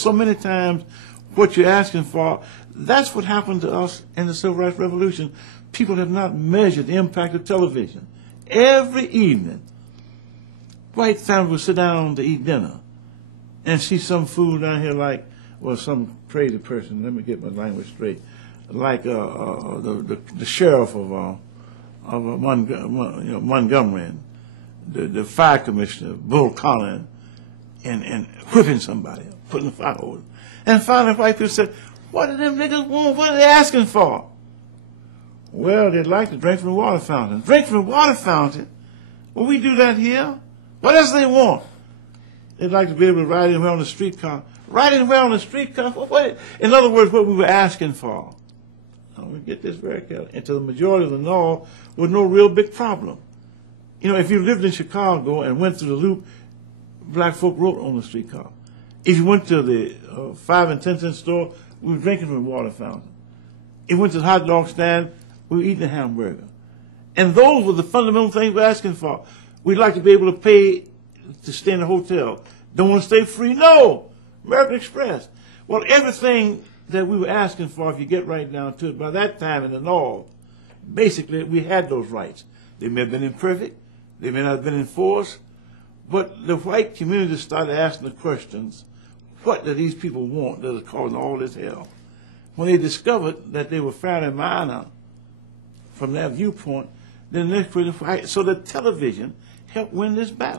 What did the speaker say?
so many times what you're asking for, that's what happened to us in the Civil Rights Revolution. People have not measured the impact of television. Every evening, white families would sit down to eat dinner and see some food down here like, well, some crazy person, let me get my language straight, like the sheriff of Montgomery, the fire commissioner, Bull Collins, and whipping somebody, putting the fire over. And finally, white people said, what do them niggas want? What are they asking for? Well, they'd like to drink from the water fountain. Drink from the water fountain? Well, we do that here. What else do they want? They'd like to be able to ride anywhere on the streetcar. Ride anywhere on the streetcar? In other words, what we were asking for. Now, we get this very carefully. And to the majority of the North, was no real big problem. You know, if you lived in Chicago and went through the Loop, black folk wrote on the streetcar. If you went to the 5 and 10 cent store, we were drinking from the water fountain. If you went to the hot dog stand, we were eating a hamburger. And those were the fundamental things we're asking for. We'd like to be able to pay to stay in a hotel. Don't want to stay free? No! American Express. Well, everything that we were asking for, if you get right down to it, by that time in the North, basically we had those rights. They may have been imperfect. They may not have been enforced. But the white community started asking the questions, what do these people want that is causing all this hell? When they discovered that they were fairly minor from their viewpoint, then the next question, so the television helped win this battle.